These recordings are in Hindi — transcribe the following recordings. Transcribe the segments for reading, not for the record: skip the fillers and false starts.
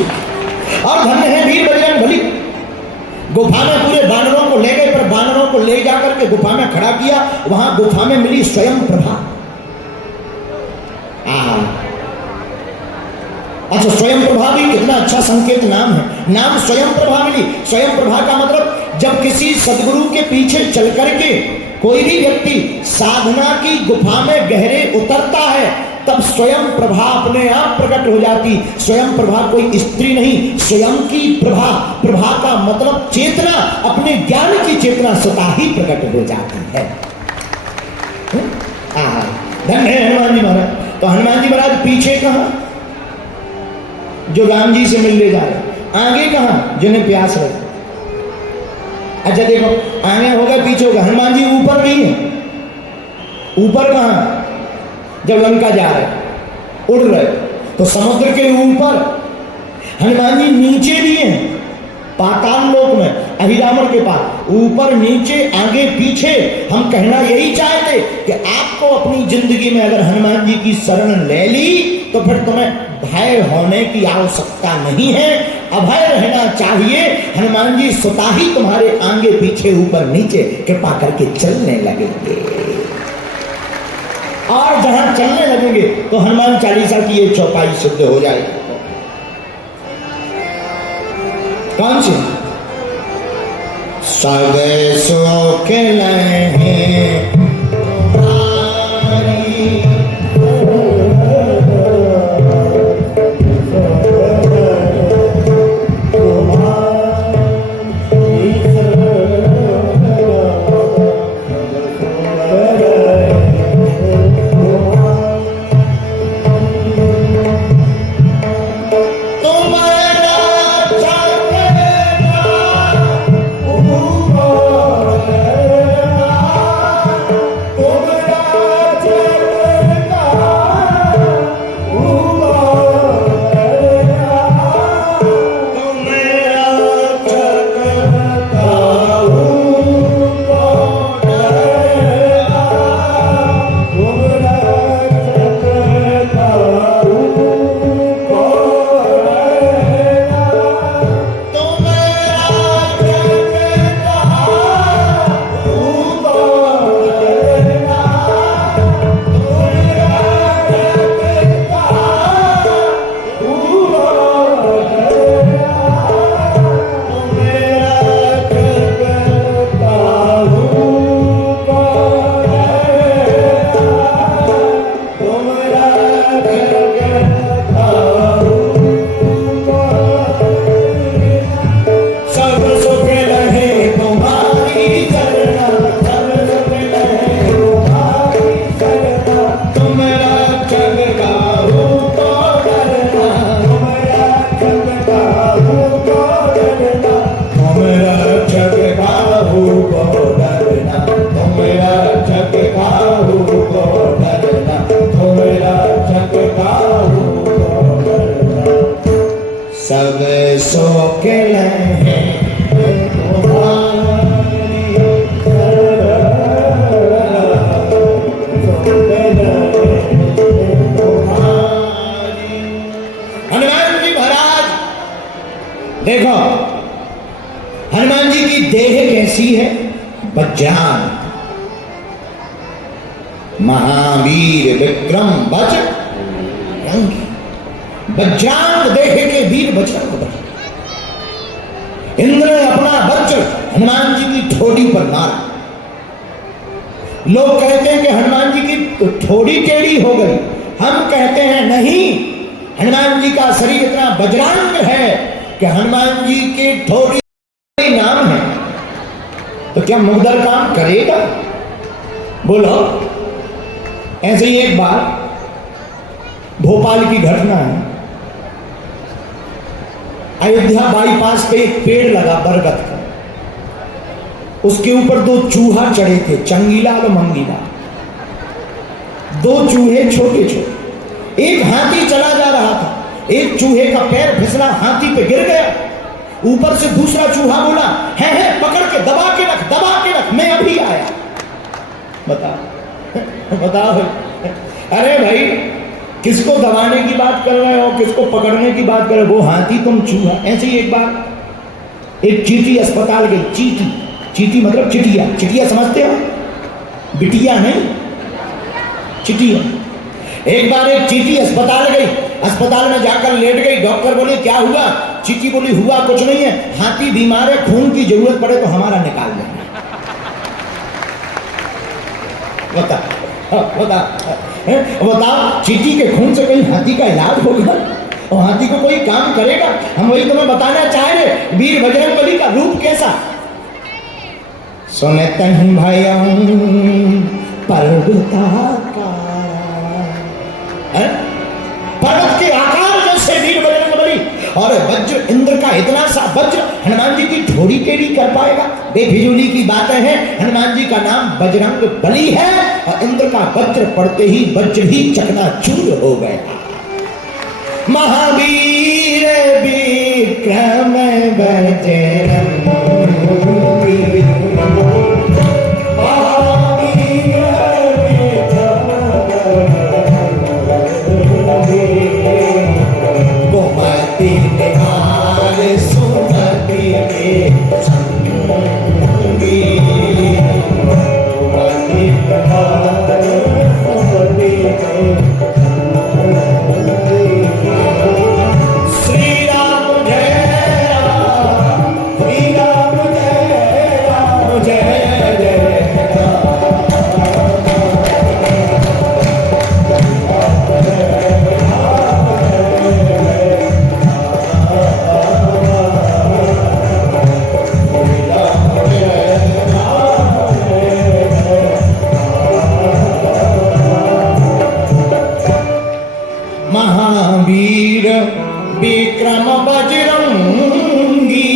और धन्य है वीर बजरंग बली। गुफा में पूरे बानरों को ले गए, पर बानरों को ले जाकर के गुफा में खड़ा किया। वहां गुफा में मिली स्वयं प्रभा। अच्छा, स्वयं प्रभा भी कितना अच्छा संकेत नाम है। नाम स्वयं प्रभा मिली। स्वयं प्रभा का मतलब जब किसी सदगुरु के पीछे चल करके कोई भी व्यक्ति साधना की गुफा में गहरे उतरता है, तब स्वयं प्रभा अपने आप प्रकट हो जाती। स्वयं प्रभा कोई स्त्री नहीं, स्वयं की प्रभा। प्रभा का मतलब चेतना, अपने ज्ञान की चेतना स्वतः ही प्रकट हो जाती है। धन्य है हनुमान जी महाराज। तो हनुमान जी महाराज पीछे कहां, जो राम जी से मिलने जा रहे, आगे कहां, जिन्हें प्यास लगे। अच्छा देखो, आगे हो गए, पीछे हो गए। हनुमान जी ऊपर नहीं है। ऊपर कहां, जब लंका जा रहे, उड़ रहे, तो समुद्र के ऊपर। हनुमान जी नीचे भी हैं, पाताल लोक में, अहिरावण के पास। ऊपर नीचे आगे पीछे। हम कहना यही चाहते कि आपको अपनी जिंदगी में अगर हनुमान जी की शरण ले ली, तो फिर तुम्हें भय होने की आवश्यकता नहीं है, अभय रहना चाहिए। हनुमान जी स्वतः ही तुम्हारे आगे पीछे ऊपर नीचे कृपा करके चलने लगेंगे। और जहां चलने लगेंगे तो हनुमान चालीसा की ये चौपाई सिद्ध हो जाएगी। कौन सी? सब सुख लहे देखो हनुमान जी की देह कैसी है? बज्रांग, महावीर विक्रम बजरंगी। वज्रांग देह के वीर बजरंग बली। इंद्र ने अपना वज्र हनुमान जी की ठोड़ी पर मारा। लोग कहते हैं कि हनुमान जी की ठोड़ी टेढ़ी हो गई। हम कहते हैं नहीं, हनुमान जी का शरीर इतना वज्रांग है कि हनुमान जी के ठोड़ी नाम है। तो क्या मुग्धर काम करेगा? बोलो। ऐसे ही एक बार भोपाल की घटना है। अयोध्या बाईपास पे एक पेड़ लगा बरगद का, उसके ऊपर दो चूहा चढ़े थे, चंगीला और मंगीला। दो चूहे छोटे छोटे। एक हाथी चला जा रहा था, एक चूहे का पैर फिसला, हाथी पे गिर गया। ऊपर से दूसरा चूहा बोला, है पकड़ के दबा के रख, मैं अभी आया। बताओ बताओ। अरे भाई किसको दबाने की बात कर रहे हो, किसको पकड़ने की बात कर रहे हो, वो हाथी तुम चूहा। ऐसे ही एक बार एक चींटी अस्पताल गई। चींटी, चींटी मतलब चिटिया, चिटिया समझते हो, बिटिया नहीं, चिटिया। एक बार एक चींटी अस्पताल गई, अस्पताल में जाकर लेट गई। डॉक्टर बोले क्या हुआ? चींटी बोली हुआ कुछ नहीं है, हाथी बीमार है, खून की जरूरत पड़े तो हमारा निकाल देना। बताओ चींटी के खून से कहीं हाथी का इलाज होगा और हाथी को कोई काम करेगा? हम वही तुम्हें बताना चाह रहे, वीर बजरंगबली का रूप कैसा। सुनते हैं भयं पर्वताकार, पर्वत के आकार जैसे वीर बजरंगबली, और वज्र इंद्र का इतना सा वज्र हनुमान जी की ठोड़ी टेढ़ी कर पाएगा? बेफिजूली की बातें हैं। हनुमान जी का नाम बजरंग बली है और इंद्र का वज्र पड़ते ही वज्र ही चकनाचूर हो गया। महावीर विक्रम बजरंग महावीर विक्रम बजरंगी।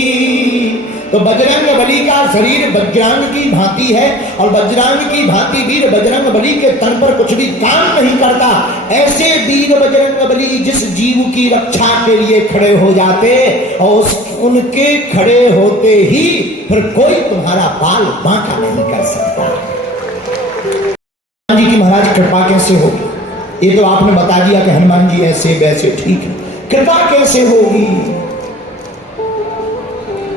तो बजरंग बली का शरीर वज्रांग की भांति है और वज्रांग की भांति वीर बजरंग बली के तन पर कुछ भी काम नहीं करता। ऐसे वीर बजरंग बली जिस जीव की रक्षा के लिए खड़े हो जाते और उनके खड़े होते ही फिर कोई तुम्हारा बाल बांका नहीं कर सकता। हनुमान जी की महाराज कृपा कैसे होगी? ये तो आपने बता दिया कि हनुमान जी ऐसे वैसे, ठीक है, कृपा कैसे होगी?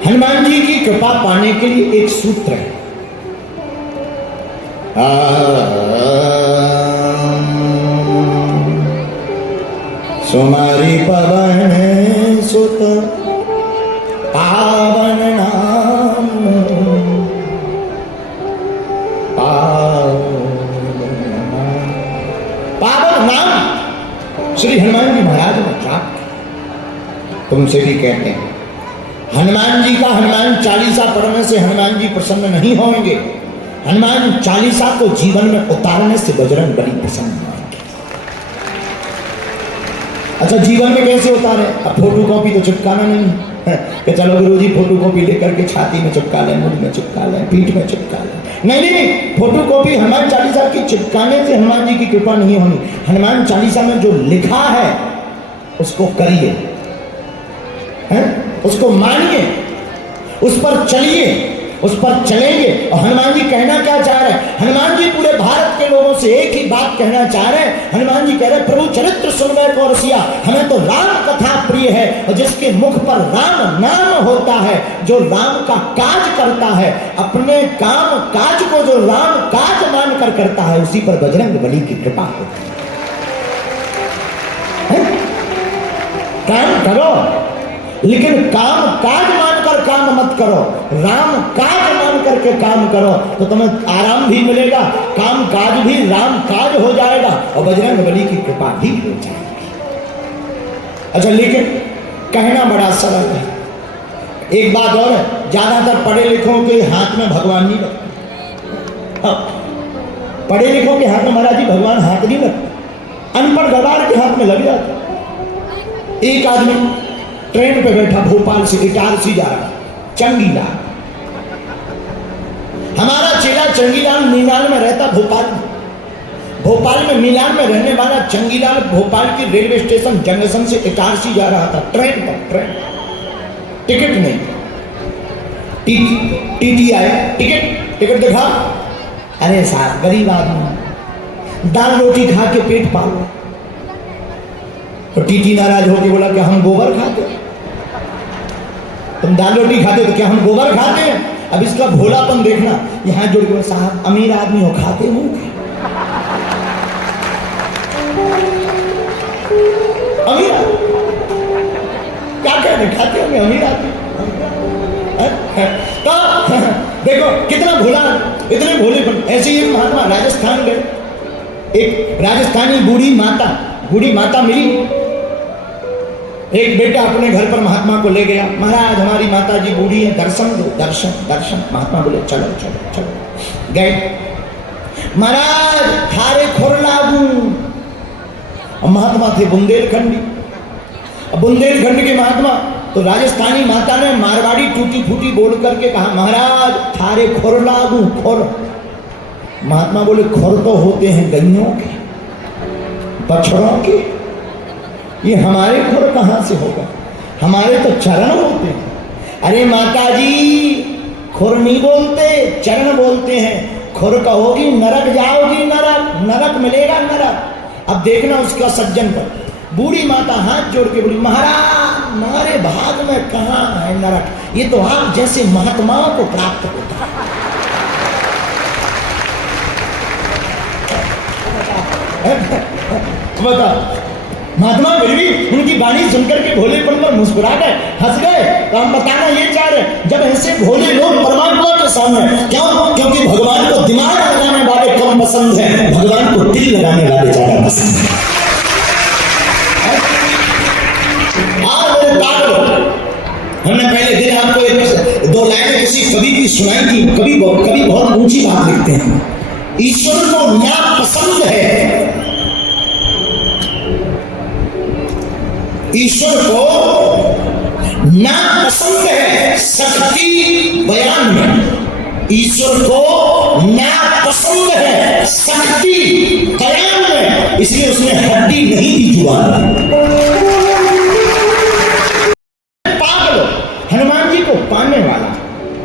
हनुमान जी की कृपा पाने के लिए एक सूत्र है। सुमारी पवन सुत पावन नाम, पावन नाम श्री हनुमान जी महाराज ने प्राप्त। तुमसे भी कहते हैं हनुमान जी का हनुमान चालीसा पढ़ने से हनुमान जी प्रसन्न नहीं होंगे, हनुमान चालीसा को जीवन में उतारने से बजरंग बली प्रसन्न होंगे। अच्छा, जीवन में कैसे उतारे? अब फोटो कॉपी तो चिपकाना नहीं है कि चलो गुरु जी फोटो कॉपी लेकर के छाती में चिपका लें, मुंह में चिपका लें, पीठ में चिपका लें। नहीं नहीं, फोटो कॉपी हनुमान चालीसा की चिपकाने से हनुमान जी की कृपा नहीं होनी। हनुमान चालीसा में जो लिखा है उसको करिए, उसको मानिए, उस पर चलिए, उस पर चलेंगे। और हनुमान जी कहना क्या चाह रहे हैं? हनुमान जी पूरे भारत के लोगों से एक ही बात कहना चाह रहे हैं। हनुमान जी कह रहे हैं प्रभु चरित्र सुनवे को रसिया, हमें तो राम कथा प्रिय है और जिसके मुख पर राम नाम होता है, जो राम का काज करता है, अपने काम काज को जो राम काज मानकर करता है, उसी पर बजरंग बली की कृपा होती है। काम करो लेकिन काम काज मानकर काम मत करो, राम काज मान करके काम करो तो तुम्हें आराम भी मिलेगा, काम काज भी राम काज हो जाएगा और बजरंग बली की कृपा भी हो जाएगी। अच्छा, लेकिन कहना बड़ा सरल है। एक बात और है, ज्यादातर पढ़े लिखों के हाथ में भगवान नहीं लगते। पढ़े लिखों के हाथ में महाराज जी भगवान हाथ नहीं लगते, अनपढ़ गवार के हाथ में लग जाते। एक आदमी ट्रेन पे बैठा भोपाल से इटारसी जा रहा, चंगीलाल, हमारा चेला चंगीलाल मीनाल में रहता, भोपाल में मीनाल में रहने वाला चंगीलाल भोपाल की रेलवे स्टेशन जंक्शन से इटारसी जा रहा था ट्रेन पर। ट्रेन टिकट नहीं, टीटी आया, टिकट दिखा। अरे साहब गरीब आदमी, दाल रोटी खा के पेट पालो, तो टीटी नाराज होके बोला क्या हम गोबर खाते हैं? तुम दाल रोटी खाते हो तो क्या हम गोबर खाते हैं? अब इसका भोलापन देखना। यहाँ जुड़ के साहब अमीर आदमी हो, खाते हो अमीर क्या कहते खाते होंगे अमीर आदमी। तो देखो कितना भोला, इतने भोलेपन। ऐसे ही महात्मा राजस्थान गए, एक राजस्थानी बूढ़ी माता मिली। एक बेटा अपने घर पर महात्मा को ले गया, महाराज हमारी माता जी बूढ़ी है, दर्शन दो, दर्शन। महात्मा बोले चलो चलो चलो। गए, महाराज थारे खोर लागू। महात्मा थे बुंदेलखंडी, बुंदेलखंड के महात्मा। तो राजस्थानी माता ने मारवाड़ी टूटी फूटी बोल करके कहा महाराज थारे खोर लागू। खोर, महात्मा बोले खोर तो होते हैं गइयों के, बछड़ों के, ये हमारे खोर कहां से होगा? हमारे तो चरण होते हैं। अरे माता जी खोर नहीं बोलते, चरण बोलते हैं। खोर कहोगी नरक जाओगी, नरक मिलेगा नरक। अब देखना उसका सज्जन पर। बूढ़ी माता हाथ जोड़ के बोली महाराज हमारे भाग में कहाँ है नरक, ये तो आप जैसे महात्माओं को प्राप्त होता है। बताओ, महात्मा फिर भी उनकी वाणी सुनकर के भोलेपन पर मुस्कुरा गए, हंस गए। तो हम बताना ये चाह रहे, जब ऐसे भोले लोग परमात्मा के सामने, क्यों? क्योंकि भगवान को दिमाग लगाने वाले कम पसंद है, भगवान को दिल लगाने वाले ज्यादा पसंद है। हमने पहले दिन आपको एक दो लाइनें किसी कवि की सुनाई थी। कवि बहुत ऊंची बात लिखते हैं, ईश्वर को ना पसंद है, ईश्वर को ना पसंद है शक्ति बयान में। ईश्वर को ना पसंद है शक्ति बयान में, इसलिए उसने हड्डी नहीं दी जुबान। हनुमान जी को पाने वाला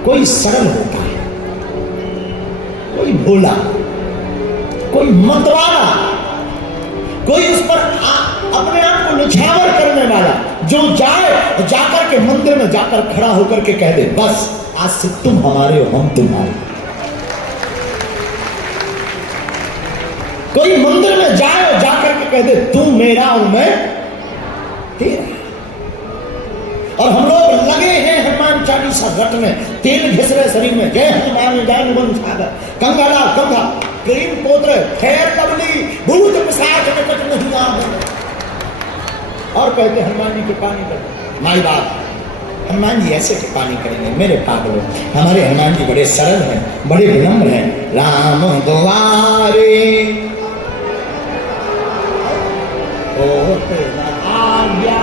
कोई सरल होता है, कोई भोला, कोई मतवाला, कोई उस पर अपने आप को निछावर करने वाला, जो जाए जाकर के मंदिर में जाकर खड़ा होकर के कह दे बस आज से तुम हमारे हो, हम तुम्हारे। कोई मंदिर में जाए जाकर के कह दे तू मेरा और मैं तेरा। और हम लोग लगे हैं हनुमान चालीसा रटने, तेल घिस रहे शरीर में, जय हनुमान ज्ञान गुण सागर, गंगाला गंगा प्रेम पोत्र खैर कबली भूत पिशाच निकट नहीं आवे। और कहते हनुमान जी के पानी कर माई बाप, हनुमान जी ऐसे पानी करेंगे मेरे पागलों। हमारे हनुमान जी बड़े सरल हैं, बड़े विनम्र हैं। राम द्वारे आज्ञा,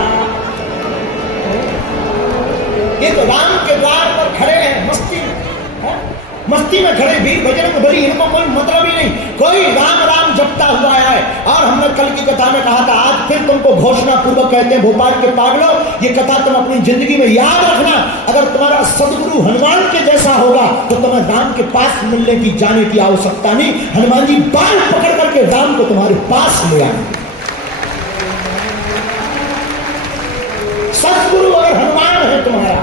ये तो राम के द्वार पर खड़े हैं, मस्ती में खड़े भी, बजरंग बली, इनको कोई मतलब ही नहीं, कोई राम राम जपता हुआ है। और हमने कल की कथा में कहा था, आज फिर तुमको घोषणा पूर्वक कहते हैं भोपाल के पागलों, ये कथा तुम अपनी जिंदगी में याद रखना। अगर तुम्हारा सदगुरु हनुमान के जैसा होगा तो तुम्हें राम के पास मिलने की जाने की आवश्यकता नहीं, हनुमान जी बाल पकड़ करके राम को तुम्हारे पास ले आएंगे। सदगुरु अगर हनुमान है तुम्हारा,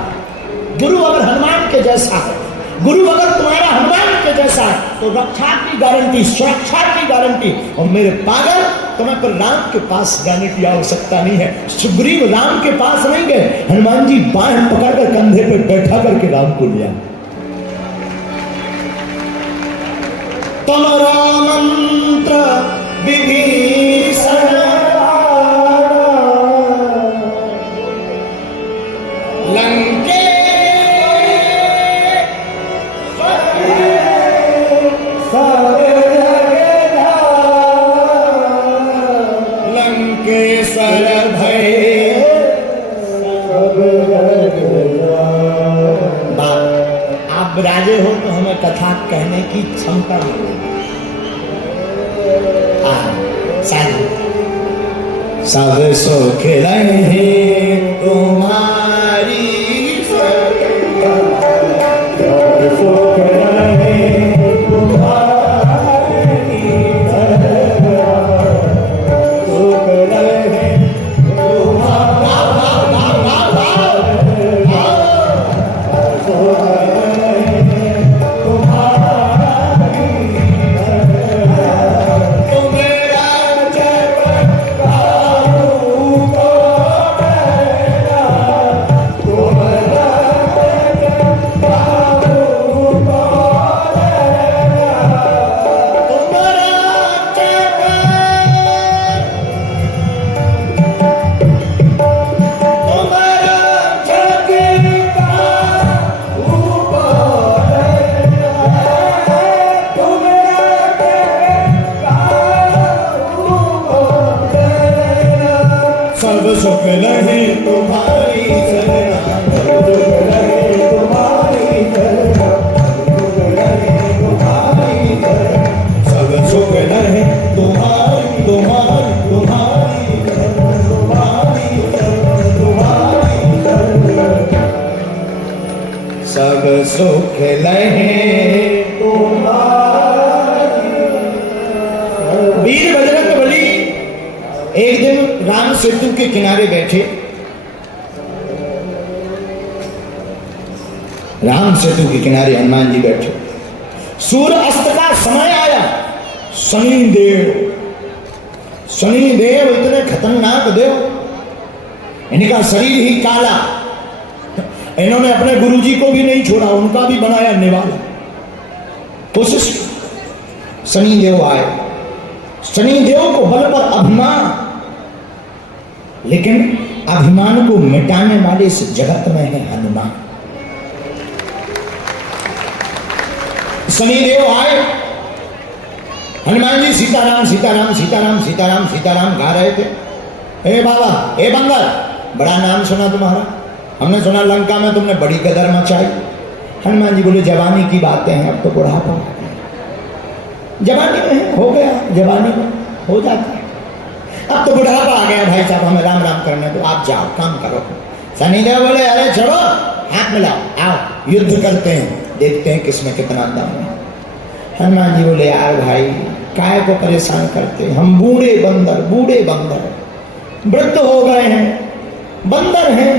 गुरु अगर हनुमान के जैसा है, गुरु अगर तुम्हारा हनुमान के जैसा है, तो रक्षा की गारंटी, सुरक्षा की गारंटी। और मेरे पागल, तुम्हें पर राम के पास जाने की आवश्यकता नहीं है। सुग्रीव राम के पास नहीं गए, हनुमान जी बाएं पकड़कर कंधे पे बैठा करके राम को लिया। तुम्हारा मंत्र विभीषण लंके लंकेश्वर भय। आप राजे हो तो हमें कथा कहने की क्षमता मिलेगी। सब सुख रहे तुम्हारी, सुख रहे तुम्हारी, सुख रहे सुख लहे वीर बजरंग बली एक दिन राम सेतु के किनारे बैठे। राम सेतु के किनारे हनुमान जी बैठे। सूर्य अस्त का समय आया। शनि देव इतने खतरनाक देव, इनका शरीर ही काला। इन्होंने अपने गुरुजी को भी नहीं छोड़ा, उनका भी बनाया निवाला। कोशिश शनि देव आए। शनि देव को बल पर अभिमान, लेकिन अभिमान को मिटाने वाले इस जगत में है हनुमान। शनि देव आए। हनुमान जी सीताराम सीताराम सीताराम सीताराम सीताराम गा रहे थे। हे बाबा, हे बंदर, बड़ा नाम सुना तुम्हारा, हमने सुना लंका में तुमने बड़ी कदर मचाई। हनुमान जी बोले जवानी की बातें हैं, अब तो बुढ़ापा जवानी में हो गया, जवानी में हो जाता है, अब तो बुढ़ापा आ गया। भाई साहब हमें राम राम करने दो, आप जाओ काम करो। शनिदेव बोले अरे छोड़ो, हाथ मिलाओ, आओ युद्ध करते हैं, देखते हैं किसमें कितना दम है। हनुमान जी बोले यार भाई काय को परेशान करते, हम बूढ़े बंदर वृद्ध हो गए हैं, बंदर हैं,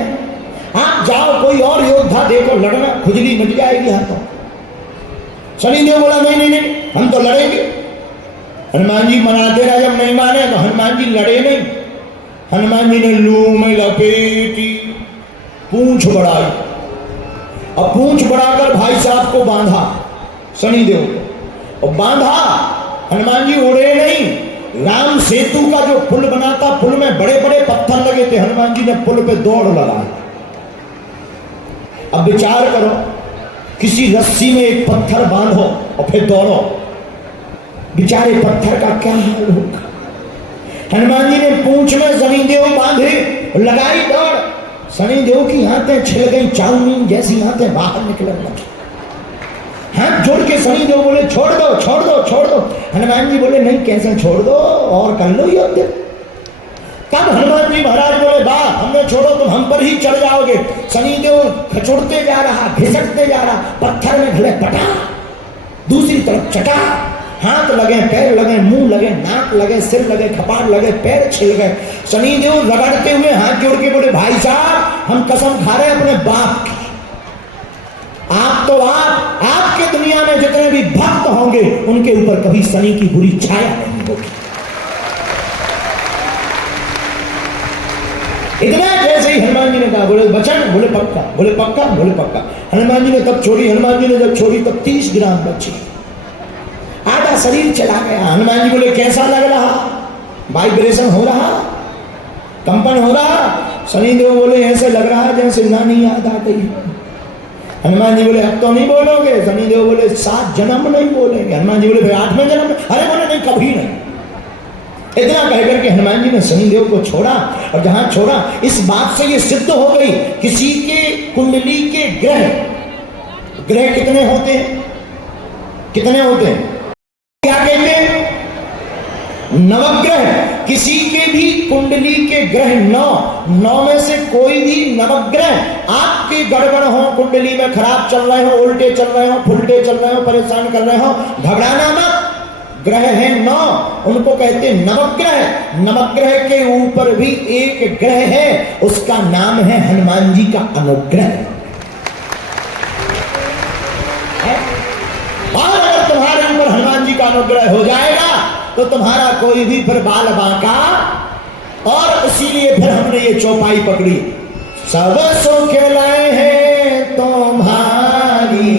आप जाओ कोई और योद्धा देखो, लड़ना खुजली मिट जाएगी हाथों। शनिदेव बोला नहीं हम तो लड़ेंगे। हनुमान जी मनाते रहे, जब नहीं माने तो हनुमान जी लड़े नहीं। हनुमान जी ने लूम में लपेटी, पूंछ बढ़ाई, और पूंछ बढ़ाकर भाई साहब को बांधा शनिदेव को, और बांधा। हनुमान जी उड़े नहीं। राम सेतु का जो पुल बना था, पुल में बड़े बड़े पत्थर लगे थे, हनुमान जी ने पुल पे दौड़ लगाई। अब विचार करो, किसी रस्सी में एक पत्थर बांधो और फिर दौड़ो, बेचारे पत्थर का क्या हाल होगा। हनुमान जी ने पूंछ में शनिदेव बांधे, लगाई दौड़। शनिदेव की हाथें छिल गई, चाउमीन जैसी हाथें बाहर निकलने लगी। हाथ जोड़ के शनिदेव बोले छोड़ दो छोड़ दो छोड़ दो। हनुमान जी बोले नहीं, कैसे छोड़ दो, और कर लो युद्ध। तब हनुमान जी महाराज बोले बा हमने छोड़ो, तुम हम पर ही चढ़ जाओगे। शनिदेव खचुड़ते जा रहा, घिसकते जा रहा, पत्थर में घड़े पटा, दूसरी तरफ चटा, हाथ लगे, पैर लगे, मुंह लगे, नाक लगे, सिर लगे, कपार लगे, पैर छिल गए। शनिदेव रगड़ते हुए हाथ जोड़ के बोले भाई साहब हम कसम खा रहे हैं अपने बाप की, आप तो आपके दुनिया में जितने भी भक्त होंगे उनके ऊपर कभी शनि की बुरी छाया नहीं होगी। इतना जैसे ही हनुमान जी ने कहा, बोले बचन, बोले पक्का, बोले पक्का, बोले पक्का। हनुमान जी ने तब छोड़ी। हनुमान जी ने जब छोड़ी तब 30 ग्राम बची, आधा शरीर चला गया। हनुमान जी बोले कैसा लग रहा, वाइब्रेशन हो रहा, कंपन हो रहा। शनिदेव बोले ऐसे लग रहा है जैसे नानी याद आ गई। हनुमान जी बोले अब तो नहीं बोलोगे। शनिदेव बोले 7 जन्म नहीं बोलेंगे। हनुमान जी बोले फिर 8वें जन्म में? अरे बोले नहीं, कभी नहीं। इतना कहकर के हनुमान जी ने शनिदेव को छोड़ा, और जहां छोड़ा इस बात से ये सिद्ध हो गई, किसी के कुंडली के ग्रह कितने होते हैं, कितने होते हैं, क्या कहते हैं, नवग्रह। किसी के भी कुंडली के ग्रह 9 में से कोई भी नवग्रह आपके गड़बड़ हो, कुंडली में खराब चल रहे हो, उल्टे चल रहे हो, फुलटे चल रहे हो, परेशान कर रहे हो, घबराना मत। ग्रह है 9, उनको कहते हैं नवग्रह। नवग्रह के ऊपर भी एक ग्रह है, उसका नाम है हनुमान जी का अनुग्रह। और अगर तुम्हारे ऊपर हनुमान जी का अनुग्रह हो जाएगा तो तुम्हारा कोई भी फिर बाल बांका। और इसीलिए फिर हमने ये चौपाई पकड़ी, सब सुख लाए हैं तुम्हारी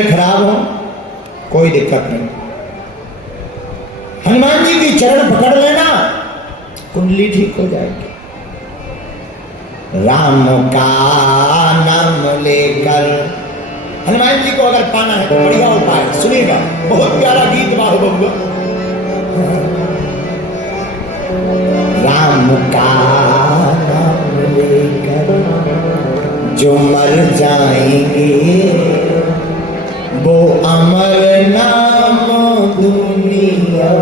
खराब हो, कोई दिक्कत नहीं, हनुमान जी की चरण पकड़ लेना, कुंडली ठीक हो जाएगी। राम का नाम लेकर। हनुमान जी को अगर पाना है तो बढ़िया उपाय सुनिएगा, बहुत प्यारा गीत बाहुबा। राम का नाम लेकर जो मर जाएंगे वो अमर नाम दुनिया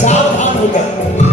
सावधान होकर